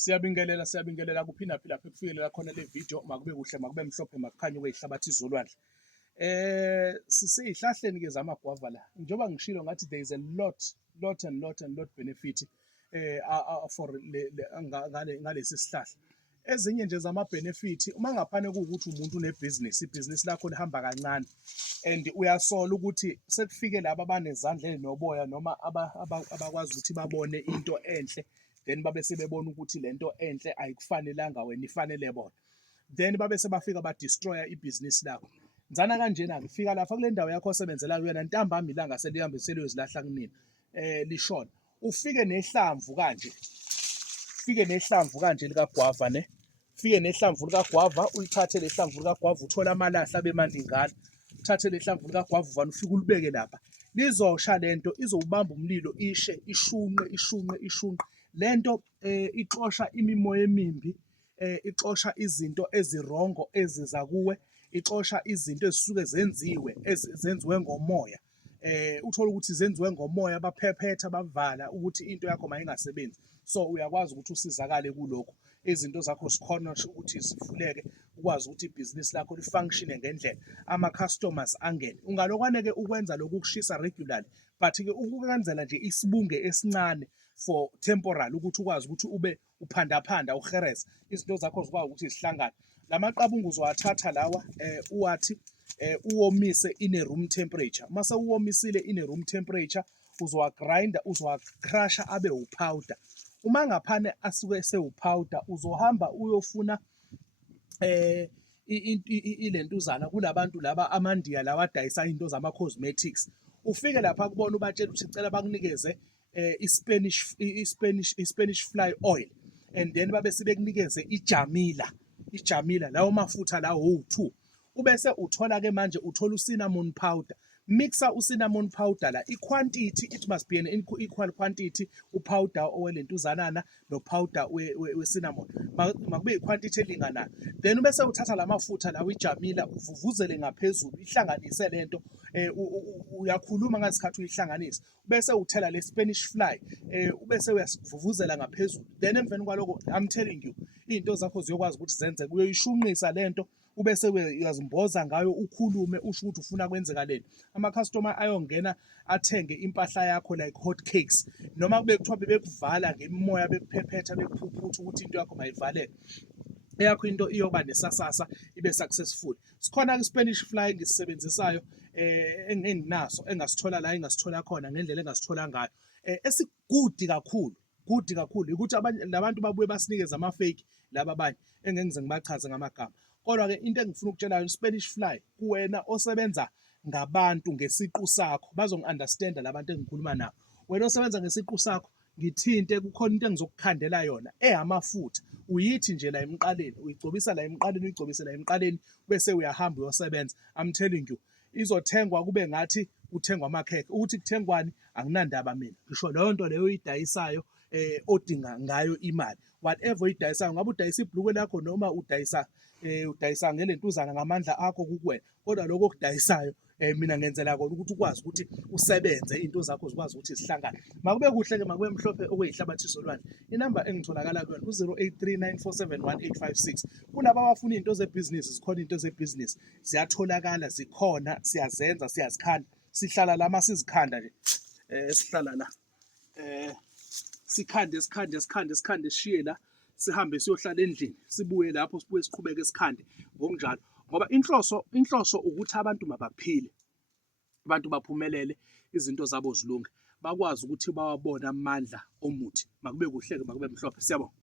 Siyabingelela kuphinda phila kufikelela khona le video makube kuhle makube mhlophe makukhanye kweyihlabathi izolwandle. Sisihlahleni ke zamagwava la. Njengoba ngishilo ngathi there is a lot benefit for ngalesi sihlahla. Ezinye nje zama benefit uma ngaphane kuwukuthi umuntu unebusiness, ibhizinisi lakho lihamba kancane and uyasola ukuthi sekufike laba abanezandla ezinoboya noma abakwazi ukuthi babone into enhle then babe sebebona ukuthi lento enhle ayikufanelanga wena ifanele bona, then babe sebafika badestroya ibhizinisi lakho. Nzana kanjena ngifika lapha kule ndawo yakho osebenzela kuyona ntambama ilanga selihambe seliyozilahla kunini lishona ufike nehlamvu kanje, ufike nehlamvu kanje likagwava ne, ufike nehlamvu likagwava ulithathe lehlamvu likagwava uthola amalahla abemandingana, uthathe lehlamvu likagwava uvana ufike ulibeke lapha lizosha lento izowubamba umlilo ishe ishunqe lento ixosha imimoya emimbi, ixosha izinto ezirongo eziza kuwe, ixosha izinto ezisuke zenziwe ngomoya, uthola ukuthi zenziwe ngomoya baphephetha bavala ukuthi into yakho mayingasebenzi. So uyakwazi ukuthi usizakale kulokho, izinto zakho zikhona ukuthi zivuleke, ukwazi ukuthi ibhizinisi lakho lifunctione ngendlela, ama-customers angene. Ungalokwane-ke ukwenza lokhu ukushisa regularly but-ke ukwenzela nje isibunge esincane for temporal ukuthi ukwazi ukuthi ube uphandaphanda uhereza izinto zakho zikwazi ukuthi zihlangane. Lamaqabunga uzowathatha lawa uwathi uwomise in a room temperature. Mase uwomisile in a room temperature uzowagrinda, uzowacrusha abe upowder. Uma ngaphane asuke sewupowder uzohamba uyofuna ilentuzana kulabantu laba amandiya lawa adayisa into zama cosmetics. Ufike lapha kubona ubatshela ukuthi cela bakunikeze i-Spanish fly oil and then babe sebekunikeze ijamila lawo mafutha lawo o2 ubese uthola ke manje uthola cinnamon powder. Mixa cinnamon powder la i-quantity it must be an equal quantity upowder owelentuzanana no powder we-cinnamon makube i-quantity elinganayo, then ubese uthatha lamafutha lawo ijamila uvuvuzele ngaphezulu ihlanganise lento uyakhuluma ngasikhathi uyihlanganisa bese uthela le Spanish fly ubese uyasivuvuzela ngaphezulu, then emveni kwaloko I'm telling you into zakho ziyokwazi ukuthi zenze uyoyishunqisa lento ubese uyazimboza ngayo ukhulume usho ukuthi ufuna kwenzeka lento. Ama-customer ayongena athenge impahla yakho like hot cakes noma kube kuthiwa bekuvala ngemimoya bekuphephetha bekuphuphutha ukuthi into yakho mayivaleke eyakho into iyoba nesasasa ibe successful. Sikhona-ke i-Spanish fly ngisisebenzisayo enginaso engasithola la engasithola khona ngendlela engasithola ngayo esigudi kakhulu ukuthi labantu babuye basinikeze ama-fake laba abanye engengize ngibachaze ngamagama. Kodwa-ke into engifuna ukutshela i-Spanish fly kuwena osebenza ngabantu ngesiqu sakho bazongi-understanda labantu engikhuluma nabo. Wena osebenza ngesiqu sakho ngithinte kukhona into engizokukhandela yona amafutha uyithi nje la emqaleni uyigcobisa la emqaleni uyigcobise la emqaleni bese uyahamba uyosebenza. I'm telling you izothengwa kube ngathi kuthengwa amakhekhe, ukuthi kuthengwani anginandaba mina, ngisho leyo nto leyo oyidayisayo odinga ngayo imali whatever oyidayisayo, ngabe udayisa ibhulukwe lakho noma udayisa ngelentuzana ngamandla akho kukuwena, kodwa lokho okudayisayo mina ngenzela kona ukuthi ukwazi ukuthi usebenze into zakho zikwazi ukuthi zihlangane. Makube kuhle-ke makube mhlophe okweyihlabathi izolwandle. Inamba engitholakala kuyona u-0839471856. Kulaba abafuna iy'nto zebhizinisi zikhona iy'nto zebhizinisi ziyatholakala, zikhona, siyazenza, siyazikhanda, sihlala la masizikhanda nje sihlala la sikhande sishiye la sihambe siyohlala endlini sibuye lapho sibuye siqhubeke sikhande ngokunjalo, ngoba inhloso ukuthi abantu mabaphile, abantu baphumelele, izinto zabo zilunge, bakwazi ukuthi bawabone amandla omuthi. Makube kuhle-ke makube mhlophe. Siyabonga.